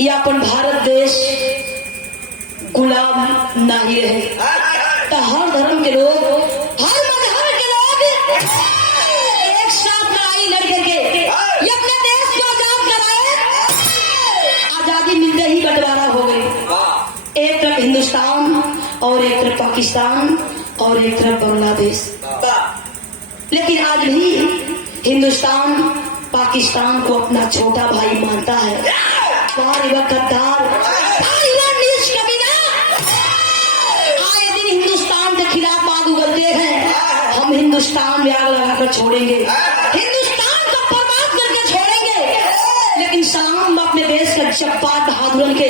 ये अपन भारत देश गुलाम नहीं रहे, तो हर धर्म के लोग, हर मजहब के लोग एक साथ लड़ाई लड़ करके ये अपने देश को आजाद कराए। आजादी मिलते ही बंटवारा हो गई, एक तरफ हिंदुस्तान और एक तरफ पाकिस्तान और एक तरफ बांग्लादेश। लेकिन आज भी हिंदुस्तान पाकिस्तान को अपना छोटा भाई मानता है। गद्दार आए दिन हिंदुस्तान के खिलाफ बात उगलते हैं। हम हिंदुस्तान में आग लगाकर छोड़ेंगे, हिंदुस्तान को बर्बाद करके छोड़ेंगे। लेकिन सलाम अपने देश का जब्बार बहादुरन के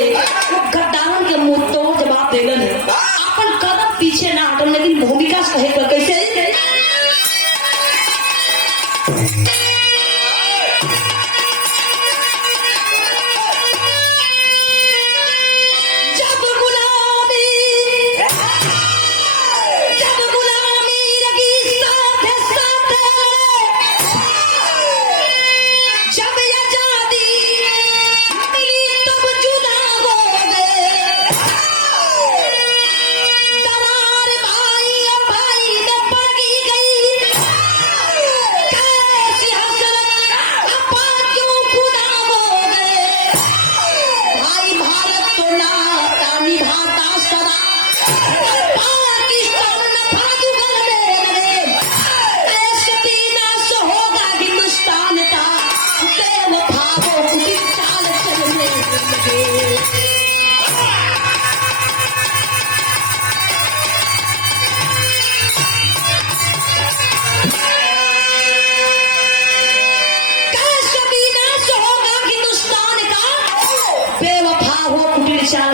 गद्दारन के मुंह तोड़ जवाब देलन है। अपन कदम पीछे ना हटन, लेकिन भूमिका सही कर कैसे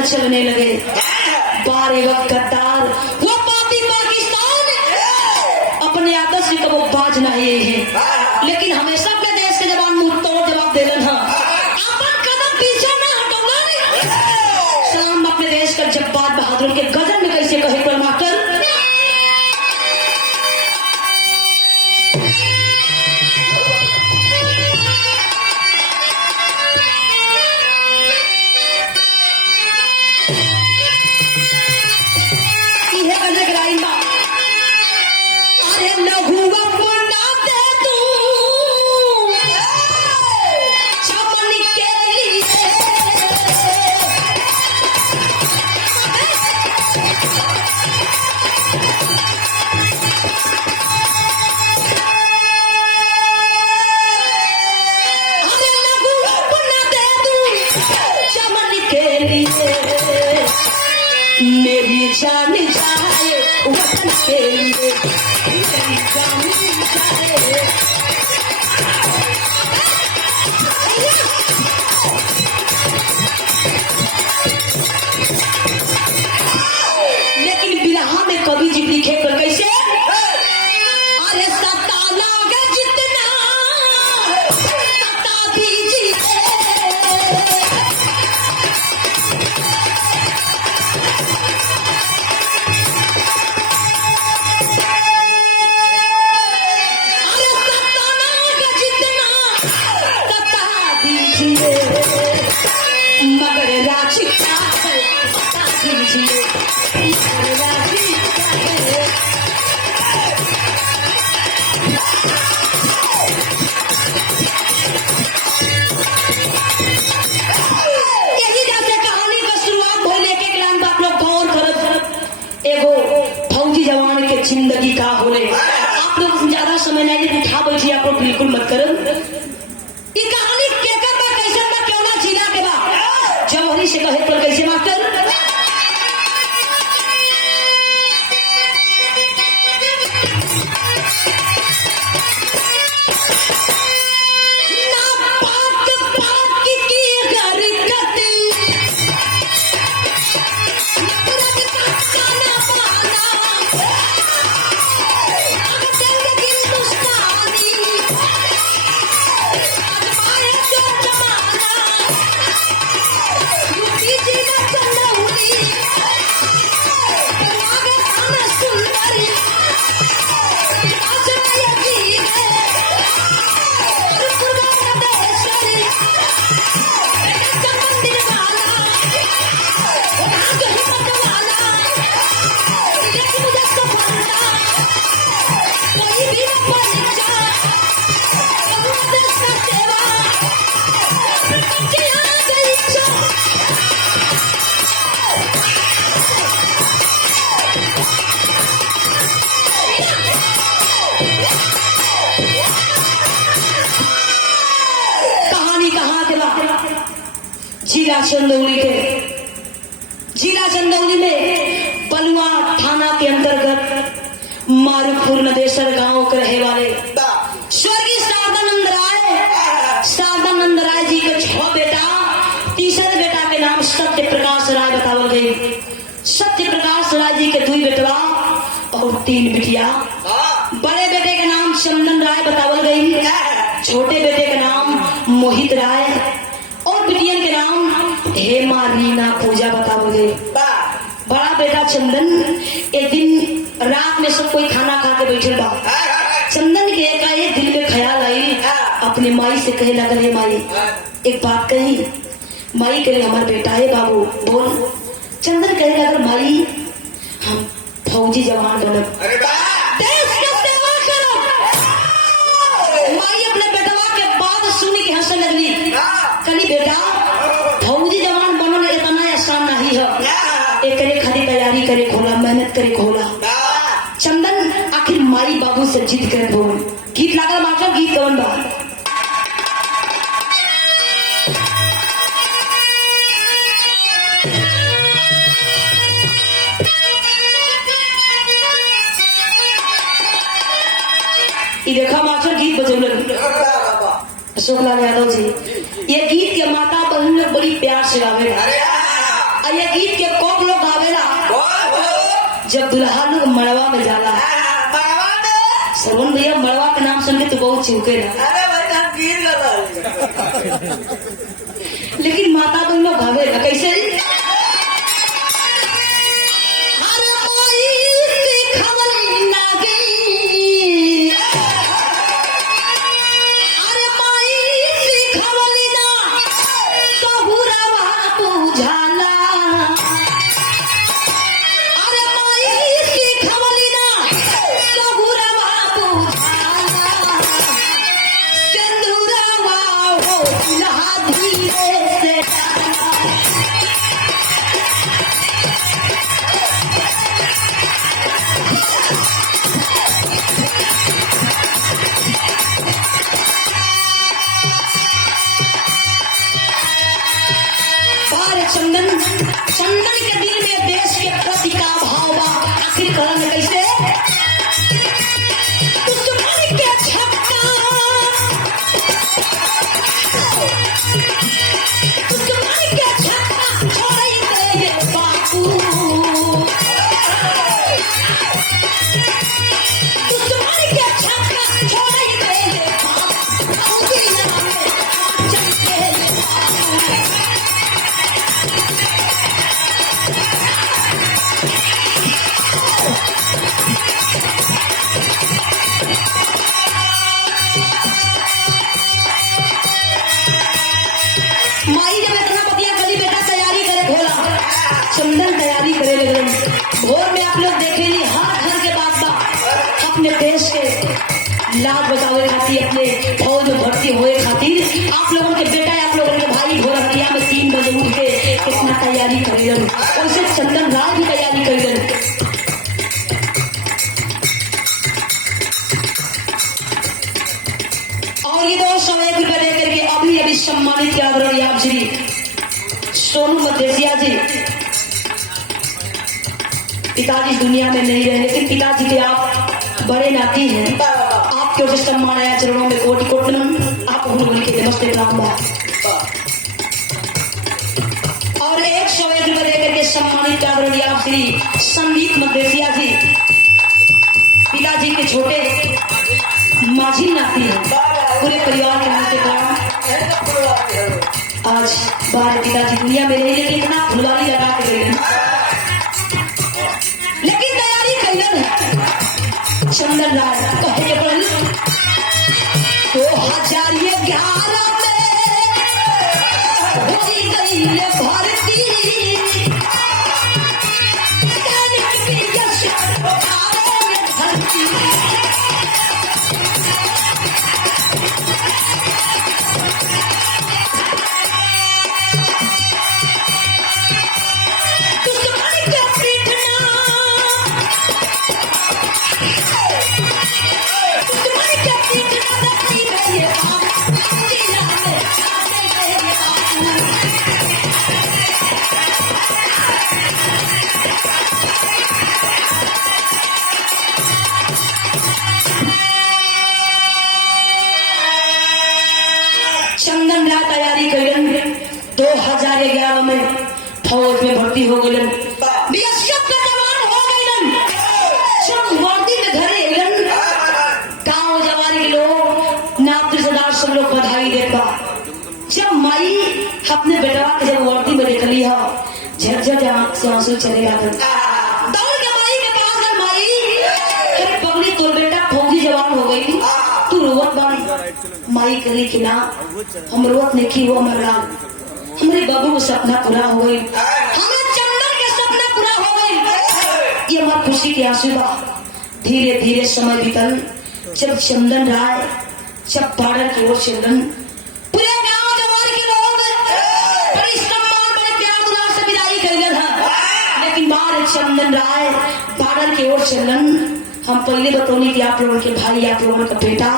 चलने लगे। बारे वक्त गद्दार वो पापी पाकिस्तान अपने आदत से कबो बाज नहीं है, लेकिन हमेशा अपने देश के जवान मुंह तोड़ जवाब दे रहे हैं। अपन कदम पीछे ना हटूंगा। सलाम अपने देश का जब्बार बहादुर के गजल में कैसे कहे पर मास्टर, मेरी जान जाए वतन के लिए, मेरी जान जाए। लेकिन बिरहा में कवि जी लिखे पर कैसे, अरे सता लागे जितना सता दीजिए, मगर राशि क्या है बता दीजिए, मगर राशि क्या है। यही जैसे कहानी का शुरुआत होने के लाइन आप लोग गौर करब एगो फौजी जवान के जिंदगी का होले। आप लोग ज्यादा समय नहीं उठा बैठिए, आप लोग बिल्कुल मत करब। जवानी से कहे पर कैसे मास्टर, चंदा जिला चंदौली में बलुआ थाना के अंतर्गत मारुपुर नदेसर गांव के रहे वाले स्वर्गीय शारदानंद राय जी के 6 बेटा, तीसरे बेटा के नाम सत्य प्रकाश राय बतावल गई। सत्य प्रकाश राय जी के 2 बेटवा और 3 बिटिया। बड़े बेटे के नाम चंदन राय बतावल गई, छोटे बेटे का नाम मोहित राय और बिटियन के नाम हेमा रीना पूजा बतावल गई। बड़ा बेटा चंदन एक दिन रात में सब कोई खाना खा के बैठे बा। चंदन के एकाएक दिल में ख्याल आई, अपने माई से कहे लगल, हे माई एक बात कही। माई कहे हमारा बेटा है बाबू बोल। चंदन कहे लगल, माई हम फौजी जवान बनब, देश के सेवा करब। माई अपने बेटवा के बात सुनी के हंसने लगली, कली बेटा फौजी जवान बनना इतना आसान नहीं है, एक करे खाली तैयारी करे खोला, मेहनत करे खोला। चंदन आखिर माई बाबू से जिद करे बोल। गीत लागल मास्टर, गीत कौन बा? देखा मास्टर गीत बजौलन अशोक लाल यादव जी। ये गीत के माता बहन लोग बड़ी प्यार से गावेला, और ये गीत के कौन लोग गावेला जब दुल्हा लोग मड़वा में जाला। श्रवण भैया मड़वा का नाम सुन के तो बहुत चिंके लेकिन माता बहन लोग गावेला कैसे? चंदन के दिल में देश के प्रति का भाव बा। आखिर करण कैसे? दुश्मन के छक्का, दुश्मन के छक्का छोड़ दे बापू, दुश्मन के छक्का छोड़ दे बापू। माई जब इतना बतिया कली बेटा तैयारी करे भोला, चंदन तैयारी करे लगन। भोर में आप लोग देखेंगे हर घर के बात बा अपने देश के लाभ बचावे खातिर, अपने फौज में भर्ती हुए खातिर आप लोगों के बेटा, आप लोगों के भाई भोरतिया में 3 बजे उठ के कितना तैयारी करेलन। वैसे चंदन रात भी तैयारी करेलन। और ये 201 रुपए दे करके अभी सम्मानित आदरणीय आप श्री सोनू मदेसिया जी। पिताजी दुनिया में नहीं रहे, लेकिन पिताजी के आप बड़े नाती हैं। आपके उसे सम्मान आया चरणों में कोटि कोटि नमन। आप बोल के नमस्ते प्रणाम। और 101 रुपए दे करके सम्मानित आदरणीय आप श्री संदीप मदेसिया जी। पिताजी के छोटे माझी नाती है, पूरे परिवार के नाते काम आज बाहर पिताजी दुनिया में नहीं, लेकिन इतना फुलवारी लगा के गए, लेकिन तैयारी कैलन है। चंदन राय कहे के पढ़ 2011 में होई गई भर्ती, 2011 में फौज में भर्ती हो गए। बीएसएफ का जवान हो गए। जब वर्दी में घरे अइलन, गाँव जवान के लोग नाम रिश्तेदार सब लोग बधाई देता। जब माई अपने बेटवा के जब वर्दी में देख ली हो, झरझर आंख से आंसू चले आते। दौड़ के माई के पास गए। माई, अरे पगली तोर बेटा फौजी जवान हो गई, तू रोवत बानी। माई कही कि ना, हम रोवत नहीं की, वो हमारा हमारे बाबू का सपना पूरा हो गई, हमारे चंदन के सपना पूरा हो गई। ये हमारी खुशी के आंसू बा। धीरे धीरे समय बीतल। जब चंदन राय जब बॉर्डर की ओर चलन, पूरे गांव जवान के लोग बड़ी सम्मान बड़े प्यार दुलार से विदाई कर था। लेकिन बाहर चंदन राय बॉर्डर की ओर चलन। हम पहले बतौनी कि आप लोगों के भाई, आप लोगों का बेटा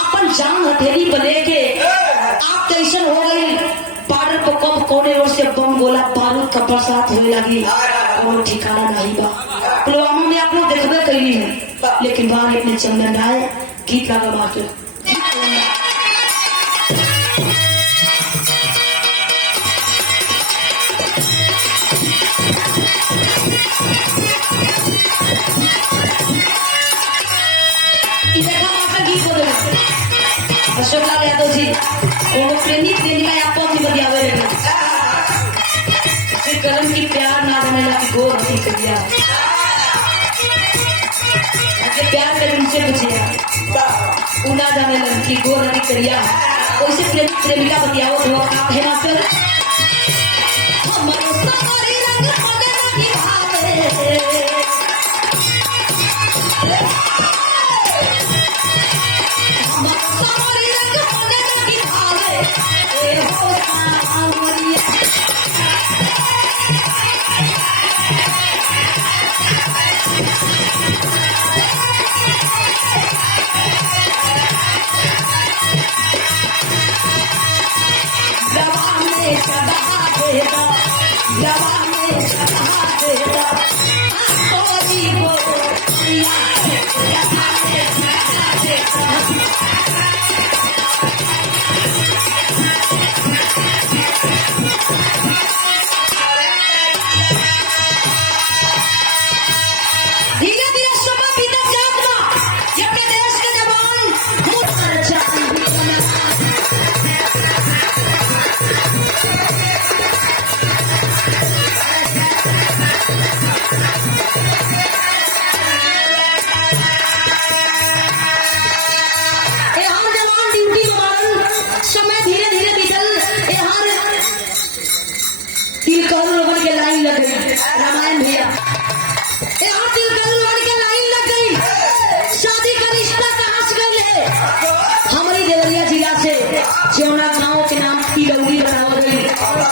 अपन जान हथेली पर लेके आप कैसे हो गए। बॉर्डर पर कब कोने ओर से बम गोला बारूद का बरसात होने लगी और ठिकाना नहीं बा। पुलवामा में आप लोग देखबे कैली है, लेकिन बाहर इतने चंदन राय गीत लगा बाटे। अशोक लाल यादव जी प्रेमी प्रेमिका आपको अपनी बतियावे कलम की प्यार ना बनेला की गोर हती करिया प्यार कर उनसे पूछिया उना जाने लगी गोर हती करिया। वैसे प्रेमी प्रेमिका बतियाओ तो आप है ना सर। रामायण भैया लाइन लग गई। शादी का रिश्ता कहाँ से गए? हमारी देवरिया जिला से जौना गांव के नाम की गौरी बनावल गई,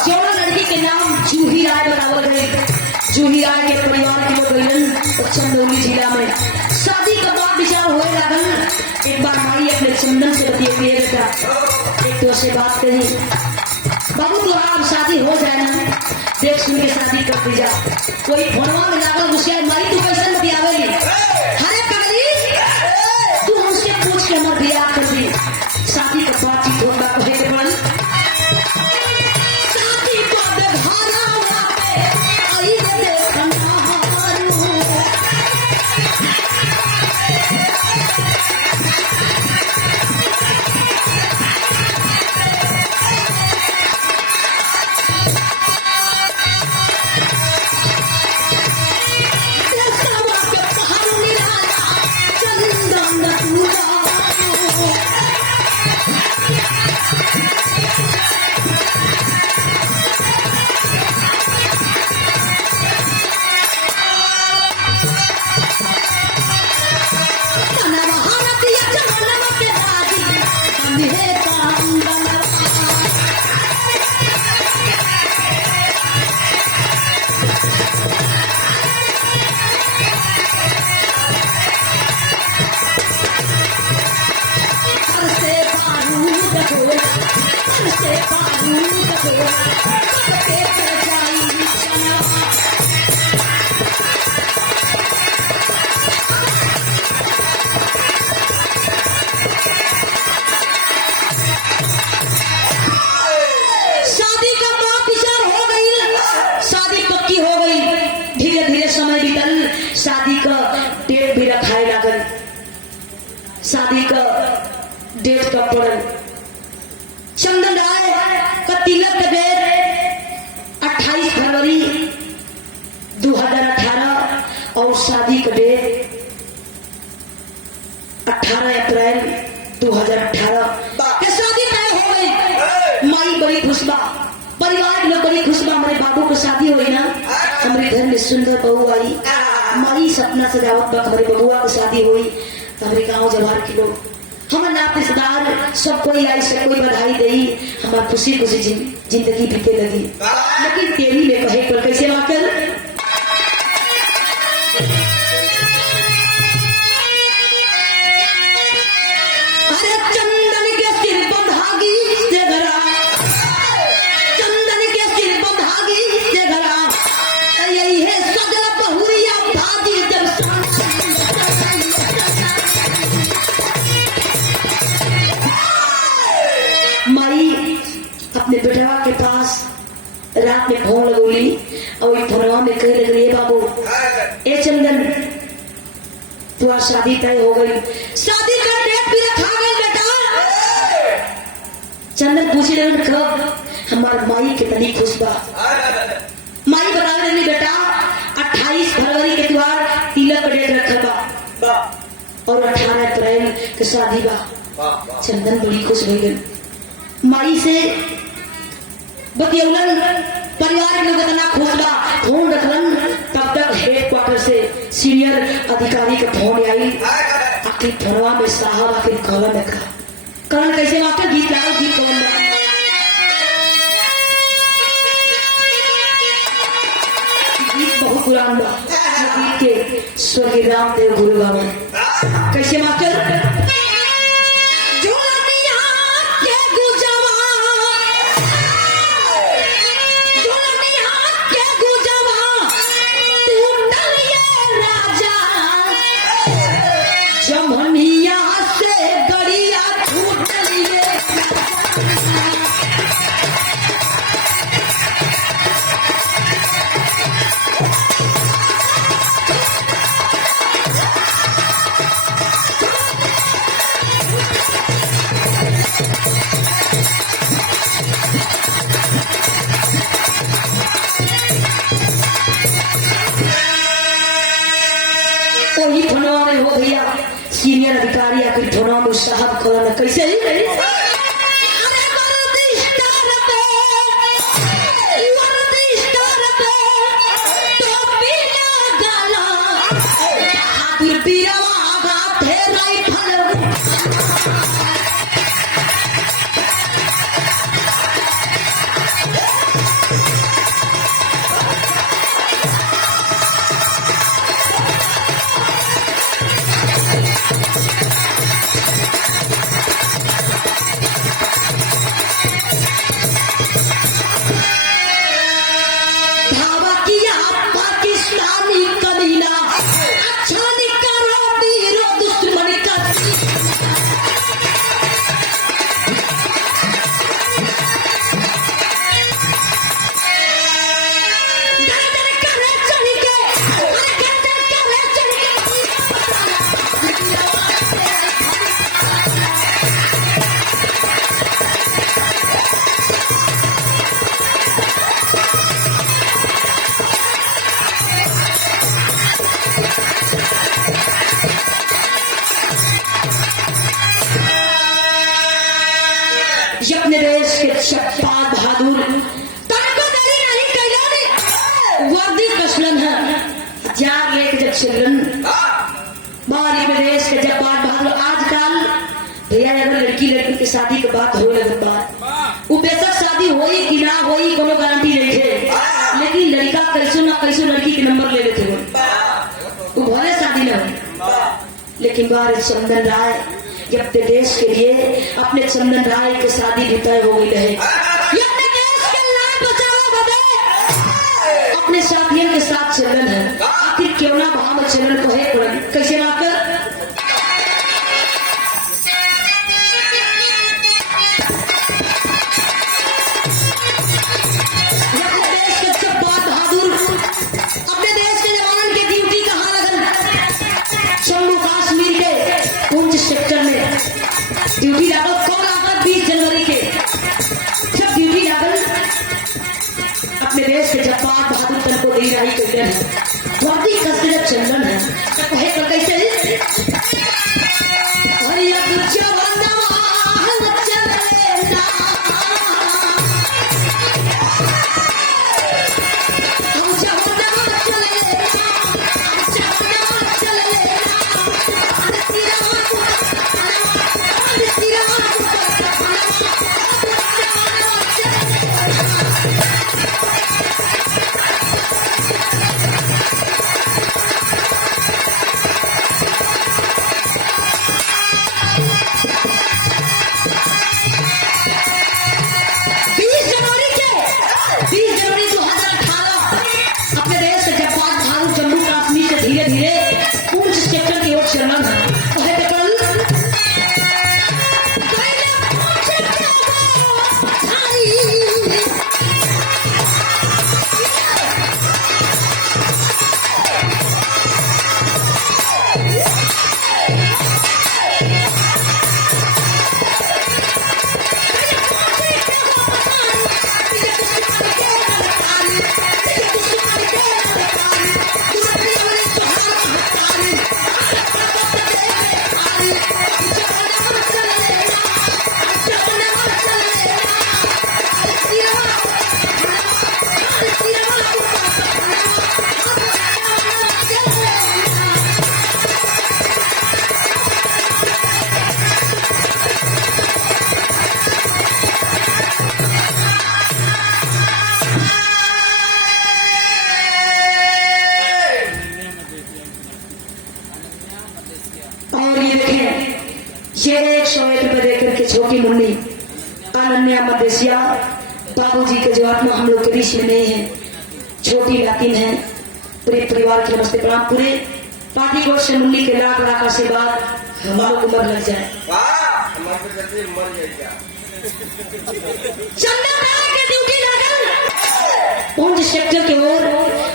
जौना लड़की के नाम जूही राय बनावल गई। जूही राय के परिवार के लोग गए चंदौली जिला में। शादी का बाद विचार होने लगन। एक बार माई अपने चंदन से बतिए बेटा एक तो से बात कही, बाबू तुम्हारा शादी हो जाए ना, देख सुन के शादी कर दी जा। कोई फोनवा में लागल गुस्सा मारी तू कैसे बतियावेली? अरे पगली तू हमसे पूछ के हमर बियाह कर दी। शादी का बातचीत होगा कहे के पड़ल। शादी को बेघरावा पे आई रे खंडारू। और शादी का डेट 18 अप्रैल 2018 के शादी तय हो गई। माई बड़ी खुश बा, परिवार में बड़ी खुश बा। हमारे बाबू की शादी हुई ना, हमारे घर में सुंदर बहू आई। माई सपना सजावट बा, हमारे बबुआ की शादी हुई। हमारे गाँव जवार के लोग, हमारे नाते रिश्तेदार सब कोई आई, सब कोई बधाई दई। हमारी खुशी खुशी जिंदगी बीते लगी। लेकिन तेरी में कहे पर कैसे वाकर अपने बेटवा के पास रात में फोन लगोली और फोनवा में कह लगी, बाबू ए चंदन तुम्हारा शादी तय हो गई, शादी का डेट भी रखा गई बेटा। चंदन पूछे लगे कब? हमारे माई कितनी खुश बा। माई बता रही बेटा 28 फरवरी के त्योहार तिलक का डेट रखा बा और 18 अप्रैल के शादी बा। चंदन बड़ी खुश हो गई। माई से बतियौलन, परिवार के लोग इतना खुश बा, फोन रखलन। तब तक हेड क्वार्टर से सीनियर अधिकारी का फोन आई। आखिर फोनवा में साहब आखिर कौन रखा, कौन कैसे वाक़ई गीत लगा, गीत कौन बा। गीत बहुत पुरान बा, गीत के स्वर्गीय रामदेव गुरु बाबा कैसे वाक़ई सीनियर अधिकारी आकर थोड़ा में साहब खोला कैसे ही अपने देश के चप्पा बहादुर वर्दी कसलन है जाग लेके जब चिल्ड्रन बाहर अपने देश के जब बहादुर आजकल भैया अगर लड़की की शादी के बात हो लगे बात वो बेशक शादी होई कि ना होई कोनो गारंटी नहीं है, लेकिन लड़का कैसे ना कैसे लड़की के नंबर ले लेते हो वो भले शादी ना हो। लेकिन बाहर चंदन राय अपने देश के लिए अपने चंदन राय की शादी भी तय हो गई है। अपने देश के लाल बचाओ अपने साथियों के साथ चलन है। आखिर क्यों ना भाव चलन को है कैसे ना कर अपने देश के जवान की ड्यूटी कहाँ लगन जम्मू कश्मीर के पुंछ सेक्टर में ड्यूटी लागल। कौन आता 20 जनवरी के जब ड्यूटी लागल अपने देश के जवान बहादुर तन को दे रही तो वर्दी कसरे चंदन है कहे तो कैसे अरे अब जवानवा चलेला हम जवानवा चलेला धीरे धीरे उच्च सेक्टर की ओर चलना है ये 101 रुपए देकर के छोटी मुन्नी अनन्या मदेशिया बाबूजी के जो आत्मा हम लोग के बीच में नहीं है छोटी लातिन है पूरे परिवार के नमस्ते प्रणाम पूरे पार्टी को से मुन्नी के लाख लाख आशीर्वाद हमारे को मर लग जाए के ड्यूटी लगन सेक्टर के ओर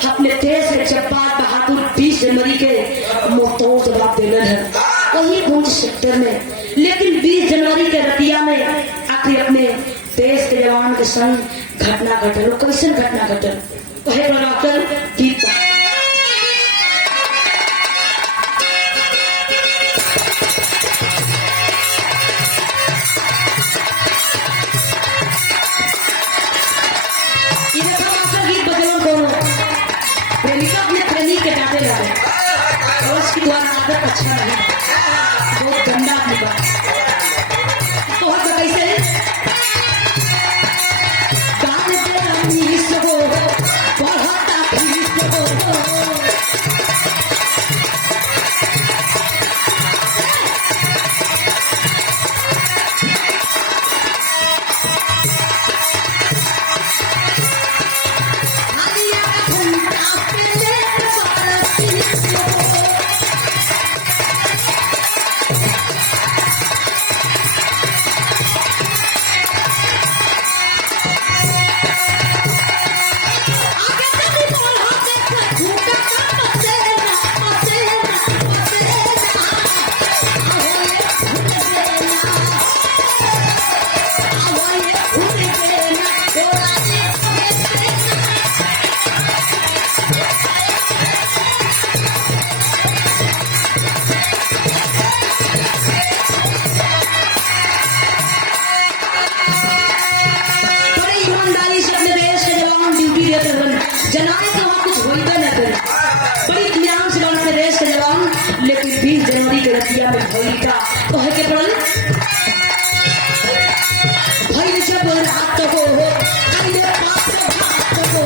अपने देश के जब्बार बहादुर 20 जनवरी के मुंहतोड़ जवाब देना है वही पूंछ सेक्टर में लेकिन 20 जनवरी के रतिया में आखिर अपने देश के जवान के संग घटना घटल कैसे घटना घटल वही बनाकर गीत गीत बदलो दोनों प्रेमिका अपने प्रेमी के डांटे लगे और उसकी द्वारा आदत अच्छा नहीं बहुत गंदा अपनी बात तो हर कैसे गाल दे रही सो बढ़ता फीस हो जनाए तो वहाँ कुछ होइबे न करे बड़ी ध्यान से अपने देश के जवान लेकिन 20 जनवरी के रतिया में भइका तो है के पड़ल भइल जब रात हो आइले पास भात हो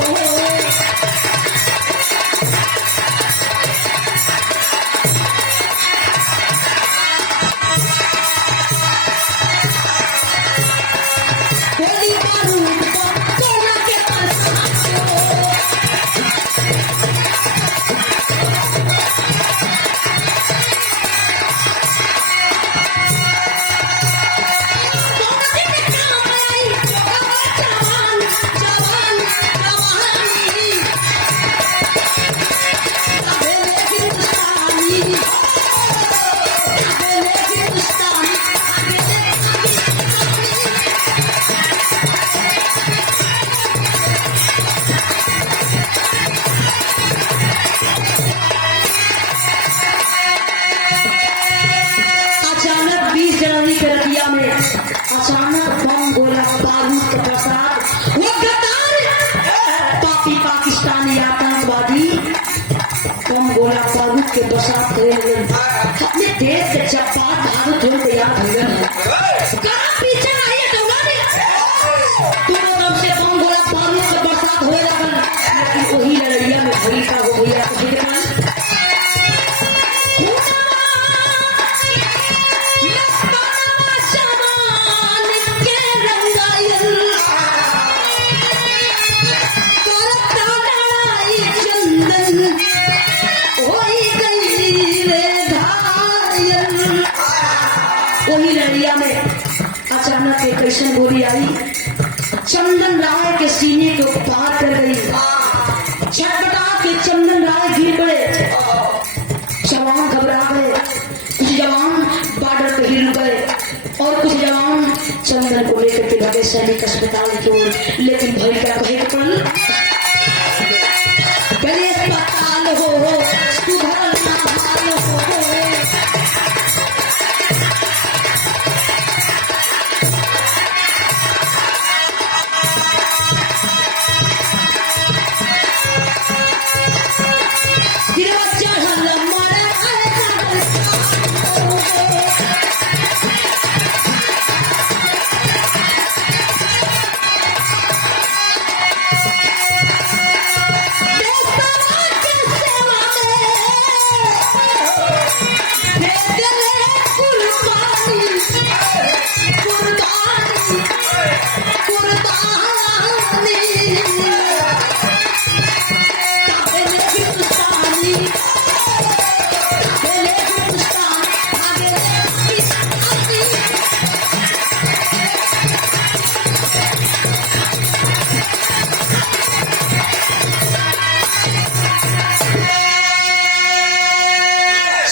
गोली बारूद को कोना के पास पाकिस्तानी आतंकवादी कम गोला बारूद के बसात करे अपने देश के जब्बार भारत हो तैयार हो गए कहाँ पीछे नहीं है तुम्हारे तब से कम गोला बारूद के बसात हो लगन लेकिन वही लड़ैया में भरी का हो भैया कुछ के वही लड़िया में अचानक एक ऐसी गोली आई चंदन राय के सीने को पार कर गई छटपटा के चंदन राय गिर पड़े जवान घबरा गए कुछ जवान बॉर्डर पे हिल गए और कुछ जवान चंदन को लेकर के भागे सैनिक अस्पताल की ओर लेकिन भाई क्या कहे पल पहले अस्पताल हो सुधर ना हाल हो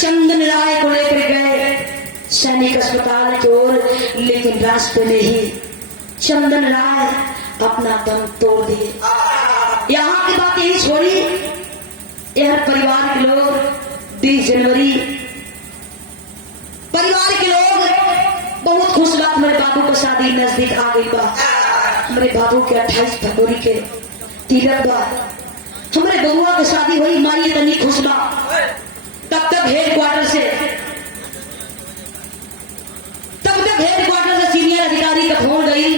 चंदन राय को लेकर गए सैनिक अस्पताल की ओर लेकिन रास्ते में ही चंदन राय अपना दम तोड़ दिए। यहाँ की बात यही छोड़ी यह परिवार के लोग 20 जनवरी परिवार के लोग बहुत खुश बात मेरे बाबू को शादी नजदीक आ गई बा हमारे बाबू के 28 फरवरी के तिलक बा हमारे बउआ की शादी हुई माई तनी खुश बा तब तक हेडक्वार्टर से सीनियर अधिकारी का फोन गई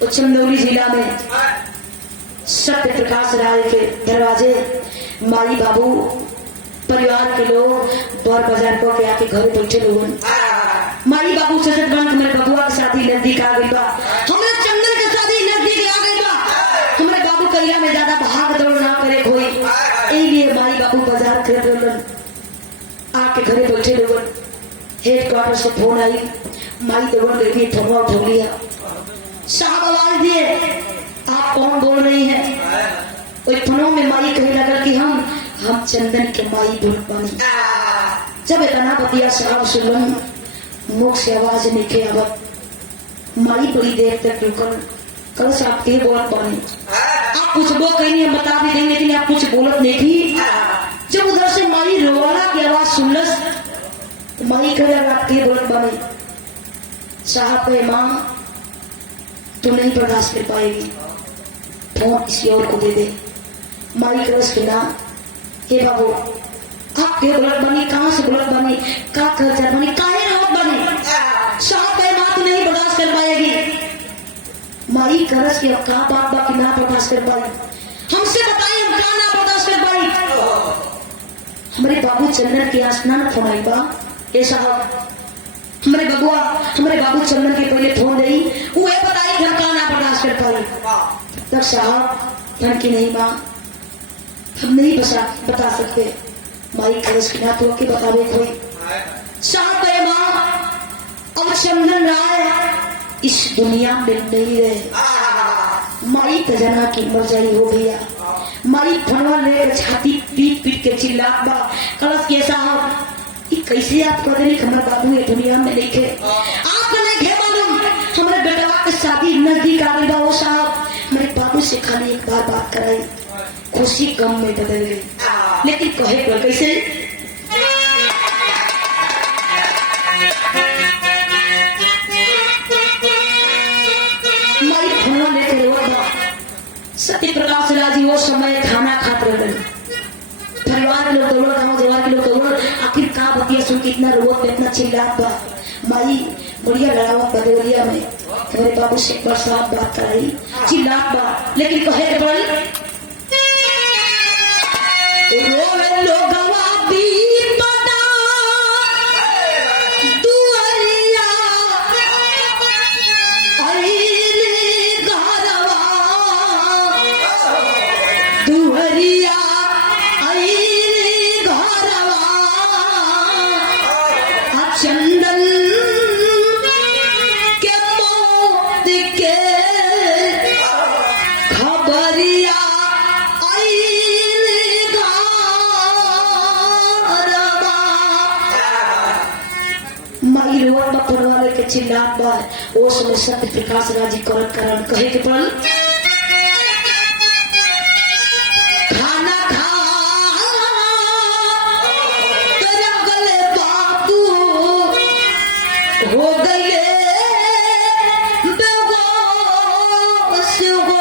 तो चंदौली जिला में सत्य प्रकाश राय के दरवाजे माई बाबू परिवार के लोग दौर बाजार को के आके घर बैठे लोगों माई बाबू से मेरे बबुआ की शादी नजदीक आ गई बा हमारे चंदन की शादी नजदीक आ गई बा हमारे बाबू कहिया में ज्यादा भाग दौड़ ना करे कोई यही लिए माई बाबू बाजार कर आके घरे बैठे लोगों हेडक्वार्टर से फोन आई माई देवर देखिए फोन उठा लिया साहब आवाज दिए आप कौन बोल रही हैं फोनों में माई कहने लगा कि हम चंदन के माई बोल पानी जब इतना बतिया साहब सुन मुख से आवाज निकले अब माई बड़ी देर तक रुकल कल से आप के बोल पानी आप कुछ बोल कहीं हम बता भी देंगे लेकिन आप कुछ बोलत नहीं थी जब उधर से माई रोवाला की आवाज सुनलस माई कह रहा आप के बोलत पानी साहब कहे मां तू नहीं बर्दाश्त कर पाएगी फोन किसी और को दे दे माई करस के ना हे बाबू आप के बोलत बनी कहाँ से बोलत बनी का कहता बनी काहे रोत बनी साहब कहे मां तू नहीं बर्दाश्त कर पाएगी माई करस के का बात बा कि ना बर्दाश्त कर पाई हमसे बताइए हम का ना बर्दाश्त कर पाई हमारे बाबू चंदन के स्नान फोन आई बा ये साहब हमारे बाबू चंदन के पहले फोन गई वो बताई कि हम का ना बर्दाश्त कर पाई तब साहब धन की नहीं मां हम नहीं बता सकते माई करस की ना तो के बतावे कोई साहब कहे मां अब चंदन राय इस दुनिया में नहीं रहे माई खजाना की मर जाई हो गया माई फनवा लेकर छाती पीट पीट के चिल्लात बा कलश के साहब कैसे आप कह रहे हमारे बाबू ये दुनिया में नहीं थे आपको नहीं थे मालूम हमारे बेटवा की शादी नजदीक आ गई वो साहब मेरे बाबू से खाली एक बार बात कराई खुशी गम में बदल गई लेकिन कहे को कैसे माई फोन लेकर सत्य प्रकाश राजी वो समय खाना खाते रहे, परिवार के लोग दौड़, गाँव जवार के लोग दौड़, आखिर का बतिया सुन के इतना रोवत में इतना चिल्लात बा। माई बुढ़िया लड़ावत बदेवलिया में मेरे बाबू से एक बार साथ बात कराई, चिल्लात बा, लेकिन कहे के पड़ी रोवे लोगवा बीपदा दुआरिया आईली घरवा दुआरिया आईली घरवा चंदन के मौत के खबरिया माई रोड में पड़वाले के चिल्लात बा। ओ समय सत्य प्रकाश राजी करत करन कहे के पड़ल खाना खा तेरा गले बाबू हो गए बेहोश हो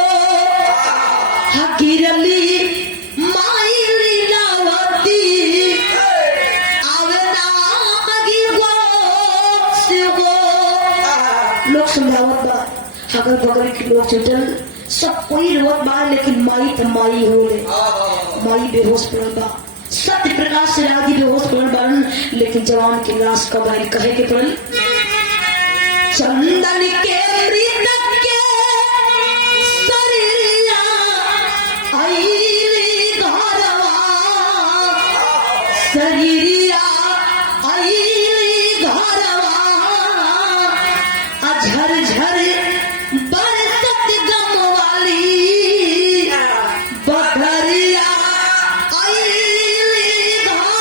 हकीरली माई लीलावती लोग समझावत बा, अगल बगल के लोग जुटल, सब कोई रोवत बा, लेकिन माई तो माई हो गए, माई बेहोश पड़ल बा। सत्य प्रकाश राजी बेहोश पड़ल बारन, लेकिन जवान के लाश कब आई कहे के पड़ल चंदन के मृतक के सरिया आईली घरवा सरिया आईली घरवा झर झर बरसत गम वाली बदरिया आईली घरवा।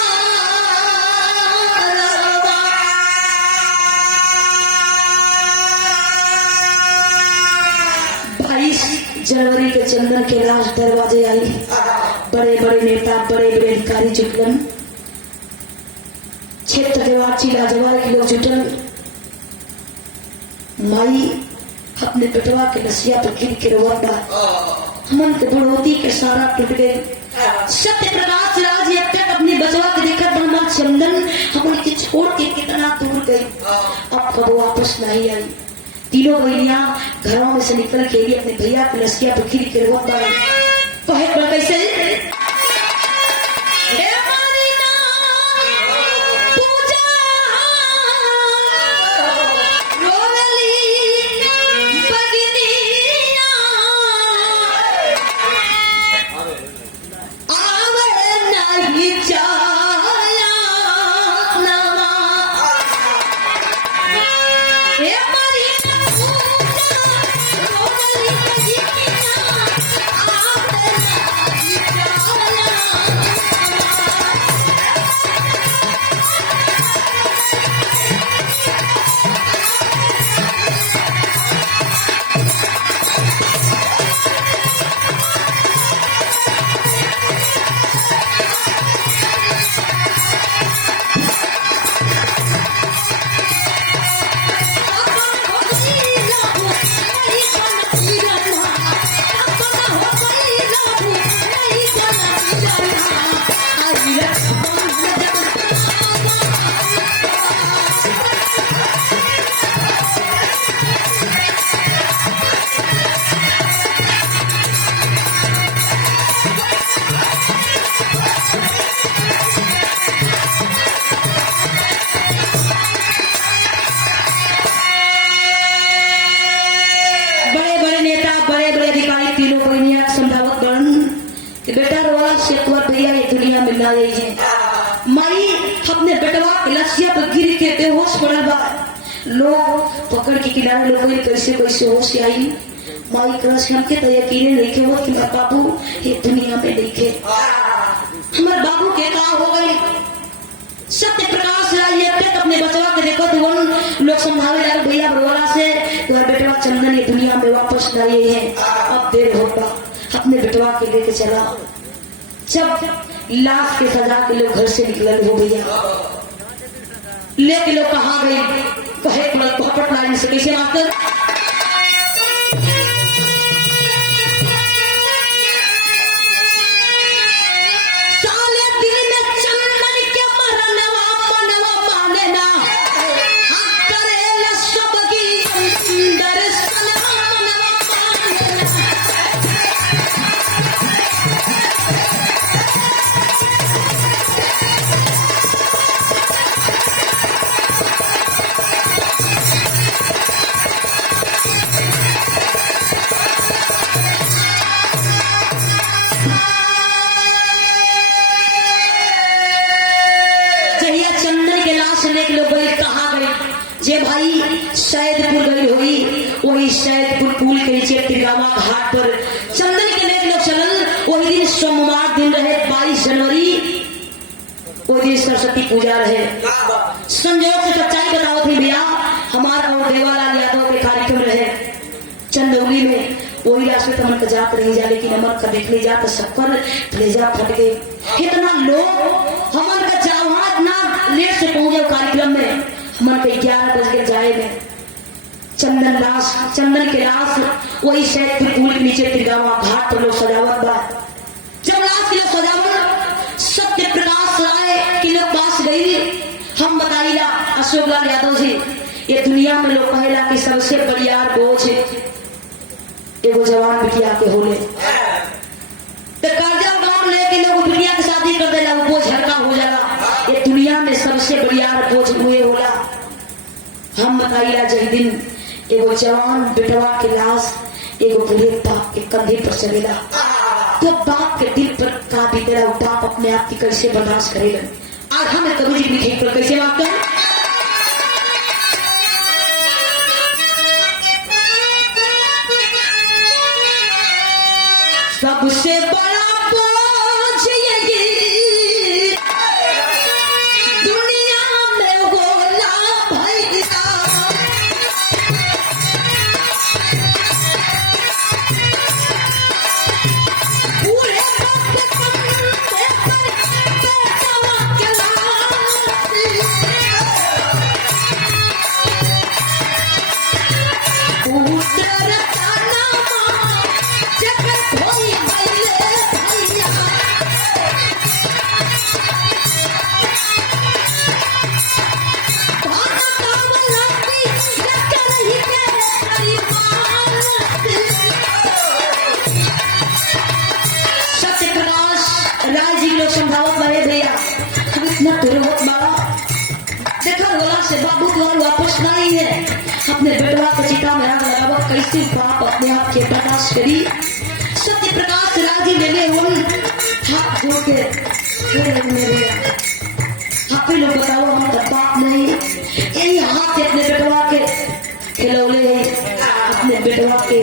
22 जनवरी के चंदन के लाश दरवाजे आई, बड़े बड़े नेता बड़े बड़े अधिकारी जुटलन, क्षेत्र जवार चिला जवार के लोग जुटल। माई अपने बेटवा के नसिया पर गिर के रोवत बा, मन के बढ़ोती के सारा टूट गए। सत्य प्रकाश राज अब तक अपनी बचवा के देखकर ब्रह्मा चंदन हमन के छोड़ के कितना दूर गई, अब कब वापस नहीं आई। तीनों बहनियां घरों में से निकल के लिए अपने भैया के नसिया पर गिर के रोवत बा। कहे पर कैसे माई अपने बेटवा लसिया पर गिर के बेहोश पड़ल बा। लोग पकड़ के किनारे लोग कैसे कैसे होश आई। माई कलश हमके तो यकीन नहीं के हो कि मेरा बाबू ये दुनिया में नहीं थे। हमारे बाबू के का हो गए। सत्य प्रकाश तक अपने बचवा के देखो तो लोग संभाले जा रहे भैया बरवाला से तुम्हारा बेटवा चंदन ये दुनिया में वापस लाए हैं, अब देर होगा। अपने बेटवा के लेके चला। जब लाश के सजा के लोग घर से निकल हो भैया लेके लोग कहाँ गए कहे पॉकेट लाइन से कैसे मास्टर ये भाई सैदपुर गई हुई, वही सैदपुर पुल के नीचे तिरगामा घाट पर चंदन के लेके लोग चलल। वही दिन सोमवार दिन रहे 22 जनवरी, वो दिन सरस्वती पूजा रहे। संयोग से सच्चाई बताओ थी भैया, हमारा और देवालाल यादव के कार्यक्रम रहे चंदौली में। वही रास्ते तो मन का जात नहीं जा, लेकिन हमन का देखने जा तो सबकर कलेजा फट गए। इतना लोग हमन का चाहत ना लेट से पहुंचे कार्यक्रम में, हमन के 11 बज के जाए में। चंदन के लाश वही सैदपुर पुल के नीचे तिरगामा घाट पर लोग सजावट बा। जब लाश के सजावट सत्य प्रकाश राय के लोग पास गई, हम बताइला अशोक लाल यादव जी, ये दुनिया में लोग कहेला कि सबसे बड़ियार बोझ एगो जवान बिटिया के होले। तो कर्जा गांव लेके लोग बिटिया की शादी कर देला, वो बोझ हल्का हो जाला। ये दुनिया में सबसे बड़ियार बोझ हुए होला। हम बताइला जही दिन एगो जवान बेटवा के लाश एगो बूढ़े बाप के कंधे पर चलेला, तो बाप के दिल पर का बीतेला, बाप अपने आप की कैसे बर्दाश्त करेगा। आज हमें कभी भी ठीक पर कैसे बात करें। सबसे बड़ा बोझ यही दुनिया में होला भैया, पूरे से बाबू द्वार वापस नहीं है, अपने बेटवा के चिता में आग लगावा, कैसे बाप अपने आप के बर्दाश्त करी। सत्य प्रकाश राजी लेने हुए हाथ जोड़ के आप लोग बताओ, हम तो बाप नहीं, यही हाथ से अपने बेटवा के खिलौले हैं, अपने बेटवा के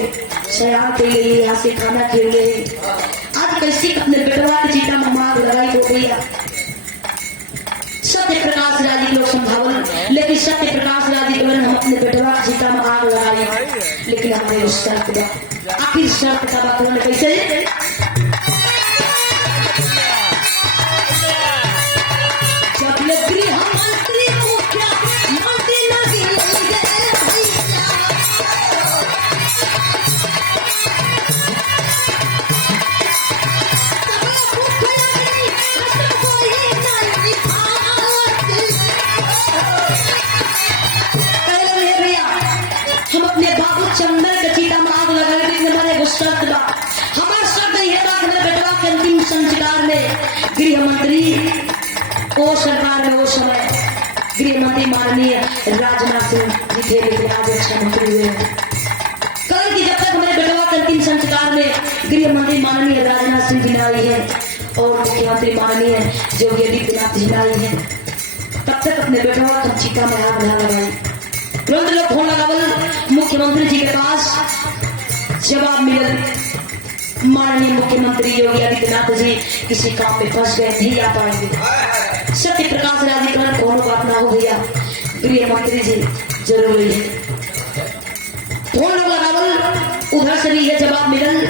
सयान के लिए यहाँ से खाना खेले। आज कैसे अपने बेटवा के चिता में मार लगाई हो गया। सत्य प्रकाश राजी लोग संभावना, लेकिन सत्य प्रकाश राजी के हम अपने बेटवा के चिता में आग लगाई, लेकिन हमारे उस शर्त आखिर शर्त का बात कैसे चंदन के चिता में आग लगाने के हमारे शर्त बा। हमारे शर्त यह था कि मेरे बेटवा के अंतिम संस्कार में गृह मंत्री वो सरकार में वो समय गृह मंत्री माननीय राजनाथ सिंह जी थे, लेकिन आज रक्षा मंत्री हुए। कल की जब तक हमारे बेटवा के अंतिम संस्कार में गृह मंत्री माननीय राजनाथ सिंह जी आई है और मुख्यमंत्री माननीय योगी आदित्यनाथ जी आई है, तब तक अपने बेटवा के चिता में आग ना लगाई। तुरंत लोग फोन लगावल मुख्यमंत्री जी के पास, जवाब मिलल माननीय मुख्यमंत्री योगी आदित्यनाथ जी किसी काम में फंस गए, नहीं आ पाएंगे। सत्य प्रकाश राजीकरण कौन बात ना हो भैया, गृह मंत्री जी जरूरी है। फोन लोग लगावल, उधर से भी यह जवाब मिलल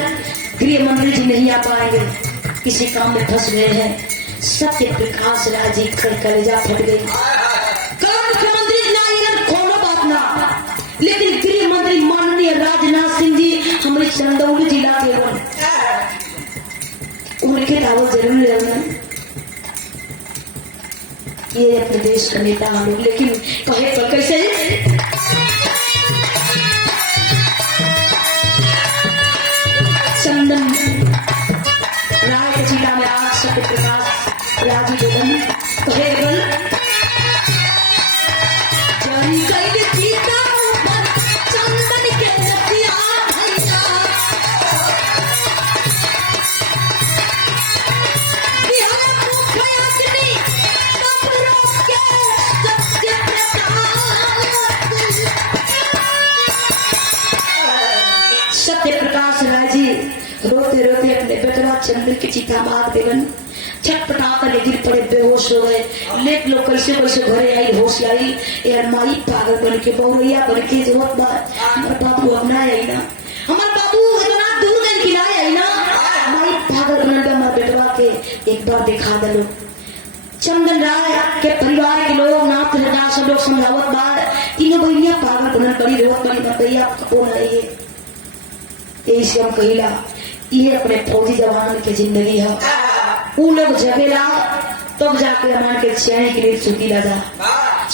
गृह मंत्री जी नहीं आ पाएंगे, किसी काम में फंस गए हैं। सत्य प्रकाश राजी कलेजा फट गई। लेकिन गृह मंत्री माननीय राजनाथ सिंह जी हमारे चंदौली जिला के उनके दावत जरूर रहना, ये अपने देश का नेता हम लोग, लेकिन कहे पर कैसे चंदन राय के जिला में आज सत्य प्रकाश राजी बेगम कहे बल चंदन की चिता मार देवन छटपटा कर गिर पड़े बेहोश हो गए। लेट लोग कैसे कैसे घरे आई होश आई यार माई पागल बन के बहुरैया बन के जरूरत बात हमारे बाबू अपना आई ना हमारे बाबू इतना दूर गए किनारे आई ना माई पागल बन गया हमारे बेटवा के एक बार दिखा दो। चंदन राय के परिवार के लोग नाथ हृदय सब लोग समझावत बार तीनों बहनियां पागल बनल बड़ी रोत बड़ी भैया कौन आई है यही से हम कहिला ये अपने फौजी जवान की जिंदगी है। वो लोग जगेला तब जाके हमारे के चैन के लिए सुती लगा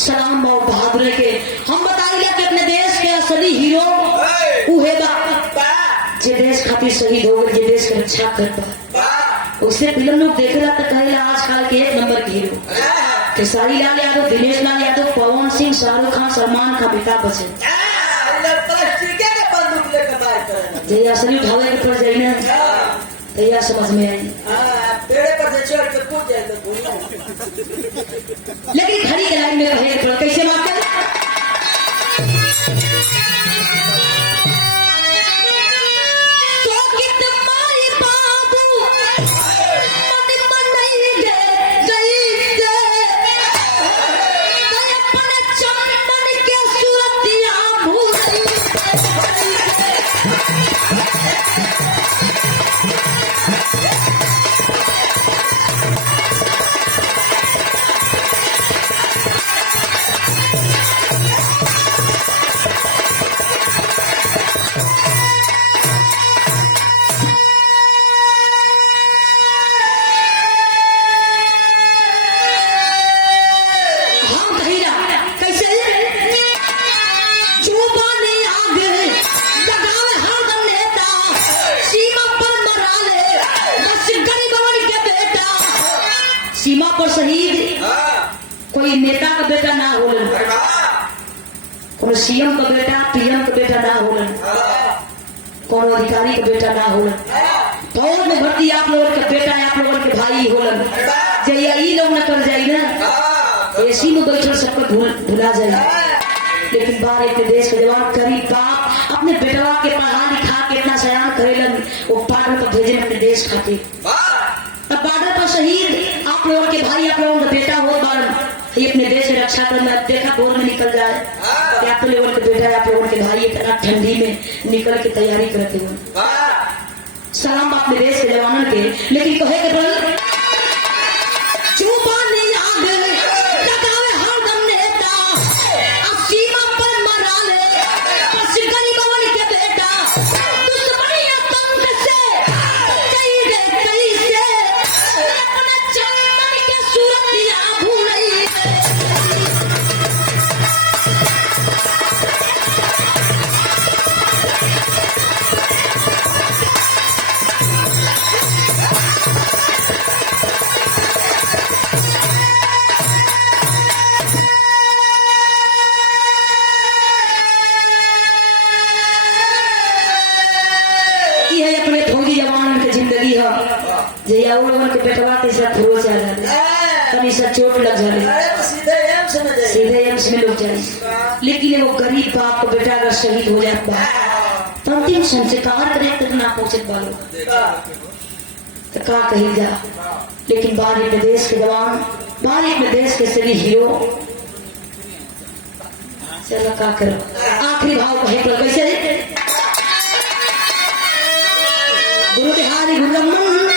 सलाम बाबू बहादुर के हम बताइए कि अपने देश के असली हीरो उहे जे देश खातिर शहीद हो गए जे देश की रक्षा करता उससे फिल्म लोग देख रहा था कहेला आजकल के एक नंबर के हीरो खेसारी लाल यादव दिनेश लाल यादव पवन सिंह शाहरुख खान सलमान खान अमिताभ बच्चन जैया असली उठावे के पड़ जाए ना तैयार समझ में आई लेकिन खड़ी के लाइन में कहे थोड़ा कैसे बात कर सीमा पर शहीद कोई नेता का बेटा ना होलन कोई सीएम का बेटा पीएम का बेटा ना होलन कोई अधिकारी का बेटा ना होलन फौज में भर्ती आप लोगों का बेटा आप लोगों के भाई होलन जैया ई लोग न कर जाए ना एसी में बैठल सबको भुला जाए। लेकिन बाहर एक देश के जवान करीब बाप अपने बेटवा के पढ़ा लिखा के इतना सयान करेलन वो पार्डर पर भेजे अपने देश खातिर बॉर्डर पर शहीद आप लोगों के भाई आप लोगों का बेटा हो ये अपने देश की रक्षा करना देखा बोर में निकल जाए आप लोगों के बेटा आप लोगों के भाई इतना ठंडी में निकल के तैयारी करते हुए सलाम अपने देश के जवानों के। लेकिन कहे के बल के बेटवा के साथ हो जाए चोट लग जाए सीधे एम्स में लोग जाए। लेकिन वो गरीब बाप को बेटा अगर शहीद हो जाता तो अंतिम संस्कार करे तक ना पहुंचे वालों तो का कही जा। लेकिन बाहर एक देश के जवान बाहर एक देश के सभी हीरो चलो का करो आखिरी भाव कहे तो कैसे गुरु बिहारी गुरु